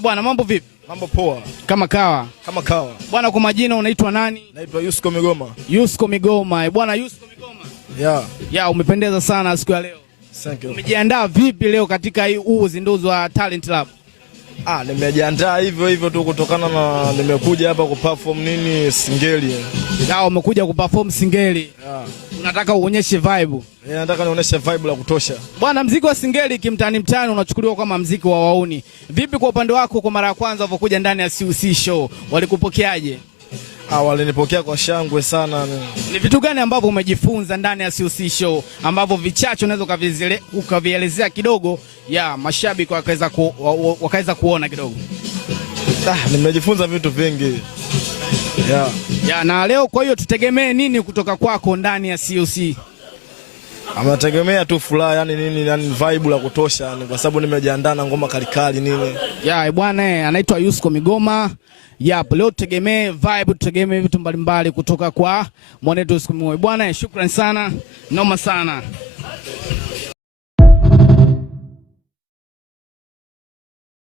Bwana mambo vipi? Mambo poa. Kama kawa. Kama kawa. Bwana kwa majina unaitwa nani? Naitwa Yusko Migoma. Yusko Migoma. Bwana Yusko Migoma. Yeah. Yeah, umependeza sana siku ya leo. Thank you. Umejiandaa vipi leo katika huu uzinduzi wa Talent Lab? Nimejiandaa hivyo tu kutokana na nimekuja hapa kuperform nini singeli. Yeah, umekuja kuperform singeli. Yeah. Unataka uonyeshe vibe. Yeah, nataka nionyeshe vibe la kutosha. Bwana, muziki wa singeli kimtani unachukuliwa kama muziki wa wauni. Vipi kwa upande wako kwa mara ya kwanza ulipokuja ndani ya CUC show? Walikupokeaje? Walinipokea kwa shangwe sana. Ni vitu gani ambavyo umejifunza ndani ya CUC show ambavyo vichache unaweza ukavielezea kidogo ya mashabiki wakaweza kuona kidogo? Nimejifunza vitu vingi. Yeah, na leo kwa hiyo tutegemee nini kutoka kwako ndani ya CUC? Nategemea tu furaha, yani nini, yani vibe la kutosha, yani kwa sababu nimejiandaa na ngoma kalikali nini. Yeah, bwana anaitwa Yusko Migoma. Yep, leo tutegemee vibe, tutegemee vitu mbalimbali kutoka kwa mwanetu Yusko Migoma. Bwana, shukrani sana. Noma sana.